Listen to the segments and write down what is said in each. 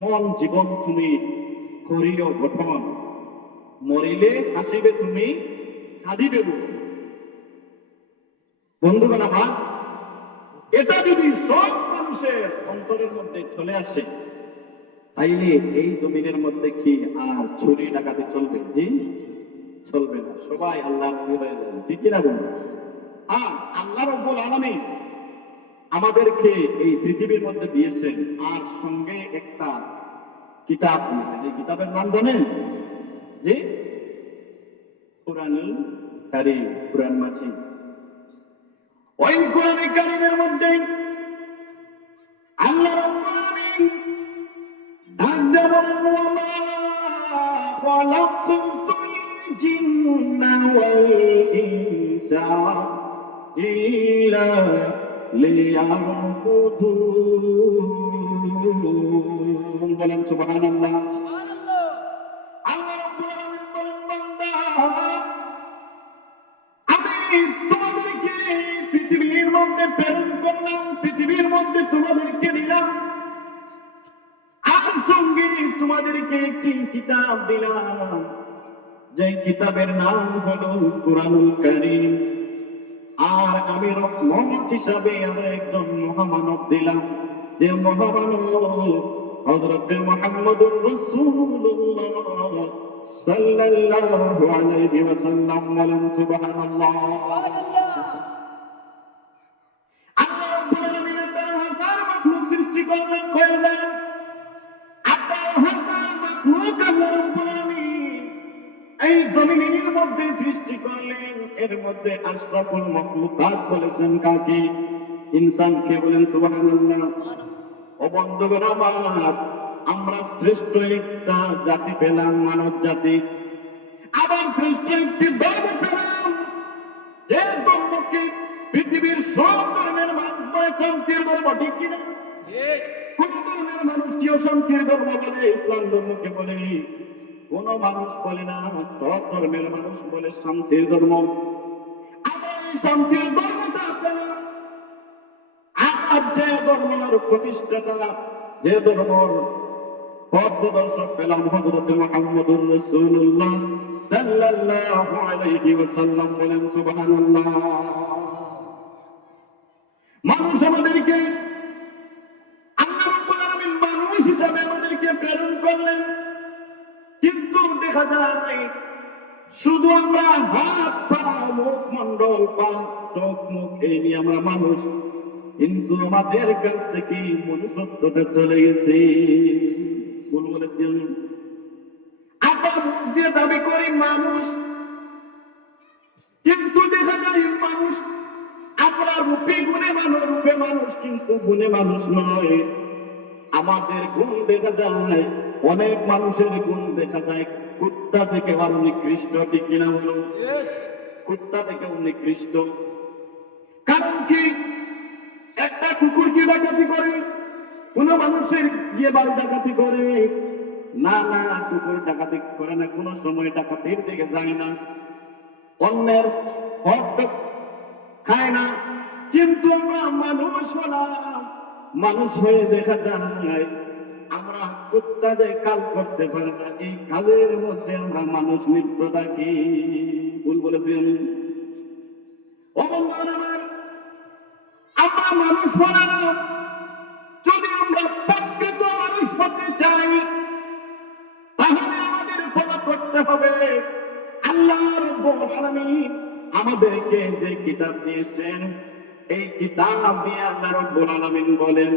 মন জীবন তুমি করিও গঠন, মরিলে হাসিবে তুমি কাঁদিবে বন্ধুগণ আমার। এটা যদি সব মানুষের অন্তরের মধ্যে চলে আসে, তাইলে এই জমিনের মধ্যে কি আর চুরি ডাকাতি চলবে? জি, চলবে না। সবাই আল্লাহ হয়ে যাবে, ঠিক না বলুন? আল্লাহ রাব্বুল আলামিন আমাদেরকে এই পৃথিবীর মধ্যে দিয়েছেন, আর সঙ্গে একটা কিতাব দিয়েছেন। এই কিতাবের নাম জানেন? জি, কুরআনুল কারীম, কুরআন মাজিদ। ওই কুরআনে কারীমের মধ্যে আল্লাহ রাব্বুল আলামিন ওয়ামা খালাকতুল জিন্না ওয়াল ইনসা ইল্লা লিয়াবুদুন। বলেন সুবহানাল্লাহ। আল্লাহ রাব্বুল আলামিন বলেন, বান্দা, আমি তোমাদেরকে পৃথিবীর মধ্যে প্রেরণ করলাম, পৃথিবীর মধ্যে তোমাদেরকে দিলাম, আর সঙ্গে তোমাদেরকে একটি কিতাব দিলাম, যে কিতাবের নাম হলো কুরআনুল কারীম। আর আমি রহমত হিসাবে আরো একজন মহামানব দিলাম, যে মহামানব হযরত মুহাম্মদুর রাসূলুল্লাহ সাল্লাল্লাহু আলাইহি ওয়াসাল্লাম। বলেন সুবহানাল্লাহ। আল্লাহ রাব্বুল আলামিন ১৮,০০০ মাখলুক সৃষ্টি করলেন, কয়জন? ১৮,০০০ মাখলুক আল্লাহ রাব্বুল আলামিন এই জমিনের মধ্যে সৃষ্টি করলেন। এর মধ্যে আশরাফুল মাখলুকাত বলেছেন কাকে? ইনসানকে। বলেন সুবহানাল্লাহ। ও বন্ধুগণ আমার, আমরা শ্রেষ্ঠ একটা জাতি পেলাম, মানব জাতি। আবার শ্রেষ্ঠ একটি ধর্ম পেলাম, যে ধর্মকে পৃথিবীর সব ধর্মের মানুষ বলে শান্তির ধর্ম, ঠিক কিনা? কোন ধর্মের মানুষ কি অশান্তির ধর্ম বলে? ইসলাম ধর্মকে বলে কোন মানুষ বলে না, সব ধর্মের মানুষ বলে শান্তির ধর্ম। আবার এই শান্তির ধর্মটা পেলাম, আর যে ধর্মের প্রতিষ্ঠাতা, যে ধর্মের পথ প্রদর্শক পেলাম, হযরত মুহাম্মদুর রাসূলুল্লাহ সাল্লাল্লাহু আলাইহি ওয়াসাল্লাম। বলেন সুবহানাল্লাহ। মানুষ আমাদেরকে, আল্লাহ রাব্বুল আলামিন মানুষ হিসাবে আমাদেরকে প্রেরণ করলেন, কিন্তু দেখা যায় শুধু আমরা হাত পা মুখ মন্ডল পা চোখ মুখ এই নিয়ে আমরা মানুষ, কিন্তু আমাদের কাছ থেকে মনুষ্যত্বটা চলে গেছে। বলেছি আমি, আমরা মুখ দিয়ে দাবি করি মানুষ, কিন্তু দেখা যায় মানুষ আমরা রূপে গুণে মানুষ, রূপে মানুষ কিন্তু গুণে মানুষ নয়। আমাদের গুণ দেখা যায়, অনেক মানুষের গুণ দেখা যায় কুত্তা থেকে আরো নিকৃষ্ট, ঠিক কিনা বলো? কুত্তা থেকে নিকৃষ্ট। কারণ কি? একটা কুকুর কি ডাকাতি করে? কোন মানুষের গিয়ে বাল ডাকাতি করে না? না, কুকুর ডাকাতি করে না, কোন সময় ডাকাতির দিকে যায় না, অন্যের হক খায় না। কিন্তু আমরা মানুষ হলাম, মানুষ হয়ে দেখা যায় আমরা কুত্তাদের কাজ করতে পারি না, এই কাজের মধ্যে আমরা মানুষ লিপ্ত থাকি। ভুল বলেছি আমি? আমরা মানুষ হলাম, যদি আমরা প্রকৃত মানুষ হতে চাই, তাহলে আমাদের ফলো করতে হবে আল্লাহ রাব্বুল আলামিন আমাদেরকে যে কিতাব দিয়েছেন, এই কিতাব দিয়ে আল্লাহ রাব্বুল আলামিন বলেন,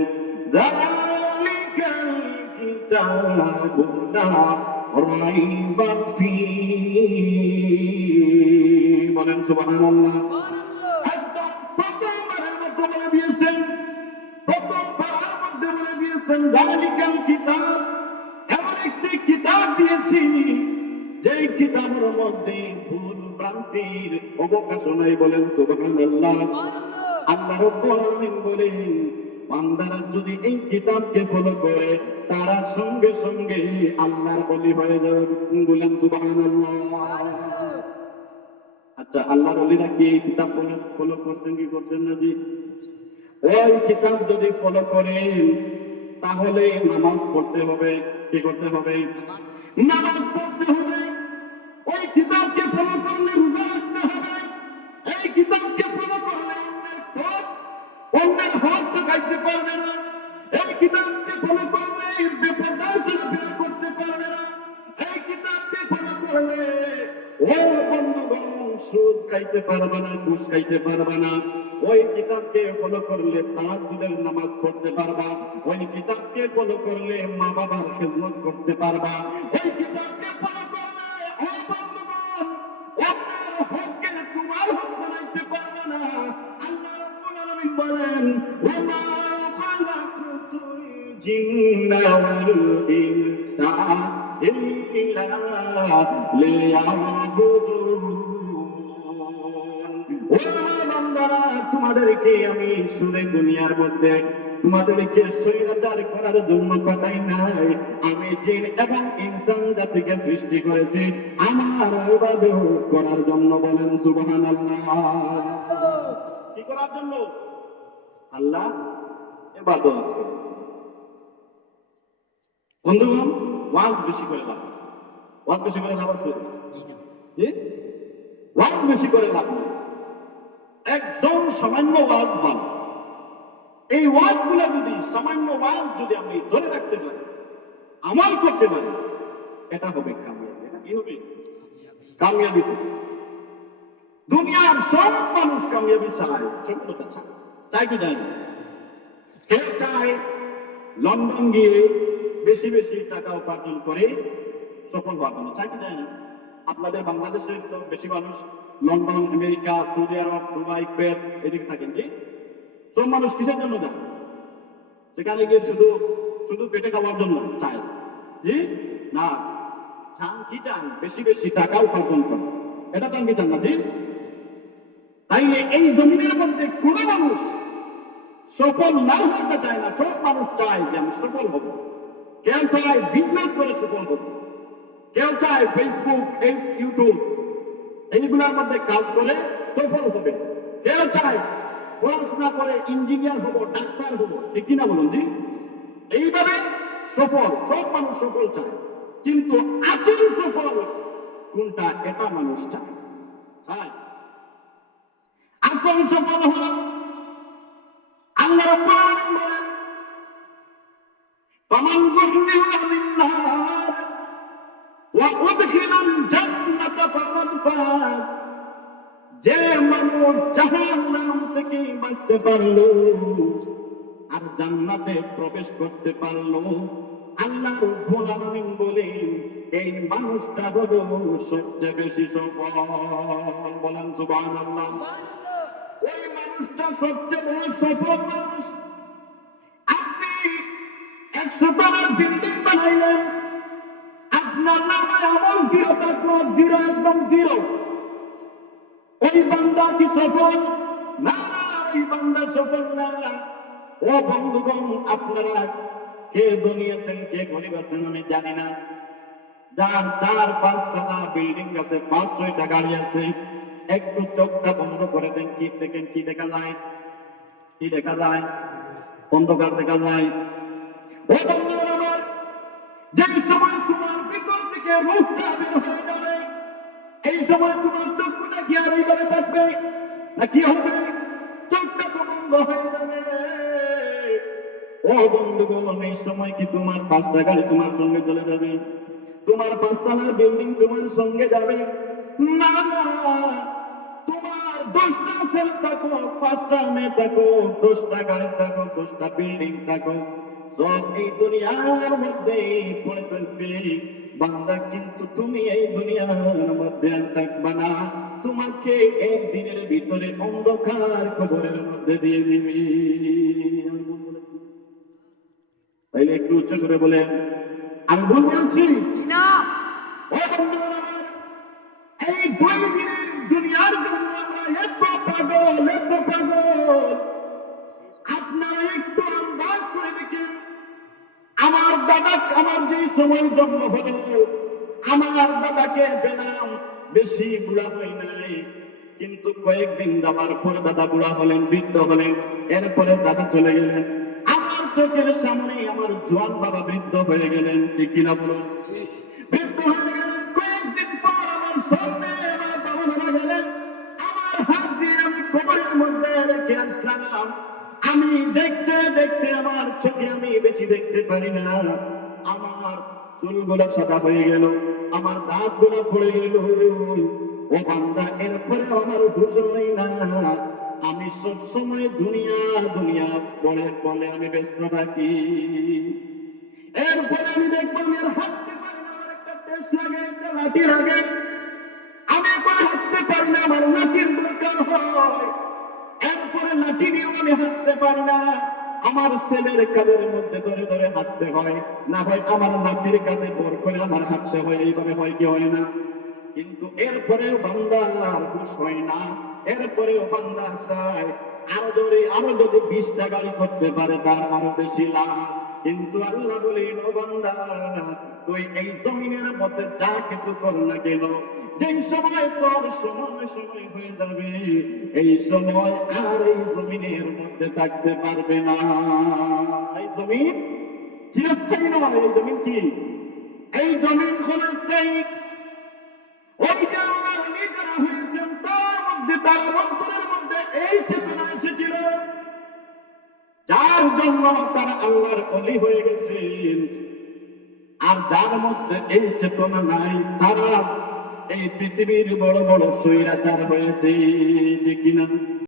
যালিকাল কিতাবু লা রাইবা ফীহি। বলেন সুবহানাল্লাহ। একদম প্রথমবারের মতো বলে দিয়েছেন, প্রথম পারার মধ্যে বলে দিয়েছেন, যালিকাল কিতাব, এমন একটি কিতাব দিয়েছি যে কিতাবের মধ্যে ভুল ভ্রান্তির অবকাশ নাই। বলেন সুবহানাল্লাহ। আল্লাহ রাব্বুল আলামিন বলেন, বান্দারা যদি এই কিতাবকে ফলো করে, তারা সঙ্গে সঙ্গে আল্লাহর ওলি হয়ে যাবে। বলেন সুবহানাল্লাহ। আচ্ছা, আল্লাহর ওলিরা কি এই কিতাব ফলো করতেন কি করতেন না? জি, ওই কিতাব যদি ফলো করেন, তাহলে নামাজ পড়তে হবে। কি করতে হবে? নামাজ পড়তে হবে। ওই কিতাবকে ফলো করলে রোজা রাখতে হবে। এই কিতাবকে ফলো করলে অন্যের হক ঠকাইতে পারবে না। এই কিতাবকে ফলো করলে বেপরদায় চলাফেরা করতে পারবে না। এই কিতাবকে ফলো করলে ও বন্ধুগণ সুদ খাইতে পারবে না, ঘুষ খাইতে পারবে না। ওই কিতাবকে ফলো করলে তাহাজ্জুদের নামাজ পড়তে পারবা। ওই কিতাবকে ফলো করলে মা বাবার খেদমত করতে পারবা। ওই কিতাবকে ফলো করলে ও বন্ধুগণ অন্যের হককে তোমার হক বানাইতে পারবে না। আল্লাহ রাব্বুল আলামিন বলেন, ওয়া মা খালাকতুল জিন্না ওয়াল ইনসা ইল্লা লিয়াবুদুন। ও বান্দারা, তোমাদেরকে আমি সুরে দুনিয়ার মধ্যে তোমাদেরকে স্বৈরাচার করার জন্য পাঠাই নাই। আমি জিন এবং ইনসান জাতিকে সৃষ্টি করেছি আমার ইবাদত করার জন্য। বলেন সুবহানাল্লাহ। কি করার জন্য? আল্লাহ ইবাদত। বন্ধুগণ, ওয়াজ বেশি করে লাভ, ওয়াজ বেশি করে লাভ আছে? ওয়াজ বেশি করে লাভ নেই। একদম সামান্য ওয়াজ ভালো। এই ওয়াজ গুলা যদি সামান্য ওয়াজ যদি আমি ধরে রাখতে পারি, আমল করতে পারি, এটা হবে কামিয়াবি। এটা কি হবে? কামিয়াবি হবে। দুনিয়ার সব মানুষ কামিয়াবি চায়, সফলতা চায়। চায় কি চায় না? কেউ চায় লন্ডন গিয়ে বেশি বেশি টাকা উপার্জন করে সফল হওয়ার জন্য। চায় কি চায় না? আপনাদের বাংলাদেশের তো বেশি মানুষ লন্ডন, আমেরিকা, সৌদি আরব, দুবাই, কুয়েত এদিকে থাকেন। কি সব মানুষ কিসের জন্য যায়? সেখানে গিয়ে শুধু শুধু পেটে খাওয়ার জন্য চায়? জি না, চান কি চান? বেশি বেশি টাকা উপার্জন করা। এটা চান কি চান না? জি। তাইলে এই জমিনের মধ্যে কোন মানুষ সফল না হতে চায় না। সব মানুষ চায় যে আমি সফল হব। কেউ চায় বিজনেস করে সফল হব, কেউ চায় ফেসবুক, ইউটিউব এইগুলোর মধ্যে কাজ করে সফল হবে, কেউ চায় পড়াশোনা করে ইঞ্জিনিয়ার হবো, ডাক্তার হবো। ঠিক কিনা বলুন? জি। এইভাবে সফল, সব মানুষ সফল চায়, কিন্তু আসল সফল কোনটা এটা মানুষ চায়। আসল সফল হল আল্লাহ রাব্বুল আলামিন বলেন, ফামান যুহজিহা আনিন নার ওয়া উদখিলাল জান্নাতা ফাকাদ ফাজ। যে মানুষ জাহান্নাম থেকে বাঁচতে পারলো আর জান্নাতে প্রবেশ করতে পারলো, আল্লাহ রাব্বুল আলামিন বলেন এই মানুষটা হলো সবচেয়ে বেশি সফল। বলেন সুবহানাল্লাহ। ওই মানুষটা সবচেয়ে বড় সফল মানুষ। আপনি 100 তলার বিল্ডিং বানাইলেন, আপনার নামে আমল জিরো থাকলো, জিরো, একদম জিরো। ওই বান্দা কি সফল? না, ওই বান্দা সফল না। ও বন্ধুগণ, আপনারা কে ধনী আছেন, কে গরিব আছেন আমি জানি না। যার 4-5 তলা বিল্ডিং আছে, 5-6টা গাড়ি আছে, একটু চোখটা বন্ধ করে দেন, কি দেখেন? কি দেখা যায়? কি দেখা যায়? অন্ধকার দেখা যায়। ও বন্ধুগণ আমার, যে সময় তোমার ভিতর থেকে রূপটা বের হয়ে যাবে, এই সময় তোমার চোখটা কি আর এইভাবে থাকবে না? কি হবে? চোখটা তো বন্ধ হয়ে যাবে। ও বন্ধুগণ, এই সময় কি তোমার 5টা গাড়ি তোমার সঙ্গে চলে যাবে? তোমার 5 তলার বিল্ডিং তোমার সঙ্গে যাবে না? তোমার 10টা ছেলে থাকো, 5টা মেয়ে থাকো, 10টা গাড়ি থাকো, 10টা বিল্ডিং থাকো, সব এই দুনিয়ার মধ্যে পড়ে থাকবে বান্দা, কিন্তু তুমি এই দুনিয়ার মধ্যে আর থাকবে না। তোমাকে একদিনের ভিতরে অন্ধকার কবরের মধ্যে দিয়ে দিবি। তাইলে একটু উচ্চ করে বলে, আমি ভুল বলছি না? ও বন্ধুরা, এই 2 দিনের দুনিয়ার জন্য আমরা এত পাগল, এত পাগল। আপনারা একটু আন্দাজ করে দেখেন, আমার দাদা, আমার যে সময় জন্ম হলো, আমার দাদাকে পেলাম বেশি বুড়া হয় নাই, কিন্তু কয়েকদিন যাওয়ার পরে দাদা বুড়া হলেন, বৃদ্ধ হলেন, এরপরে দাদা চলে গেলেন। আমার চোখের সামনে আমার জোয়ান বাবা বৃদ্ধ হয়ে গেলেন, ঠিক কিনা বলুন? বৃদ্ধ হয়ে গেলেন। কয়েকদিন পর আমার সামনে আমার বাবা মারা গেলেন। আমার হাত দিয়ে আমি কবরের মধ্যে রেখে আসলাম। আমি দেখতে দেখতে আমার চোখে আমি বেশি দেখতে পারি না, আমার চুলগুলো সাদা হয়ে গেল, আমার দাঁত গুলো পড়ে গেল। ও বান্দা, এরপরে আমার হুঁশ হয় না। আমি সব সময় দুনিয়া দুনিয়া বলে বলে আমি ব্যস্ত থাকি। এরপরে আমি দেখবো আমি আর হাঁটতে পারি না, আমার একটা টেস্ট লাগে, একটা লাঠি লাগে। আমি এখন হাঁটতে পারি না, আমার লাঠির দরকার হয়। এরপরে লাঠি নিয়েও আমি হাঁটতে পারি না, আমার ছেলের কাঁধের মধ্যে ধরে ধরে হাঁটতে হয়, না হয় আমার নাতির কাঁধে ভর করে আমার হাঁটতে হয়। এইভাবে হয় কি হয় না? কিন্তু এরপরেও বান্দার হুঁশ হয় না। এরপরেও বান্দা চায় আরো যদি 20টা গাড়ি করতে পারে তার আরো বেশি লাভ। কিন্তু আল্লাহ বলেন, ও বান্দা, তুই এই জমিনের মধ্যে যা কিছু কর না কেন, যেই সময় তোর সময় সময় হয়ে যাবে, এই সময় আর এই জমিনের মধ্যে থাকতে পারবে না। এই জমিন চিরস্থায়ী নয়। এই জমিন কি? এই জমিন ক্ষণস্থায়ী। ওই যে আমার নিজেরা হয়েছেন, তার মধ্যে তার অন্তরের মধ্যে এই চেতনা এসেছিল, যার জন্য তারা আল্লাহর ওলি হয়ে গেছেন। আর যার মধ্যে এই চেতনা নাই, তারা এই পৃথিবীর বড় বড় স্বৈরাচার হয়েছে, ঠিক কিনা?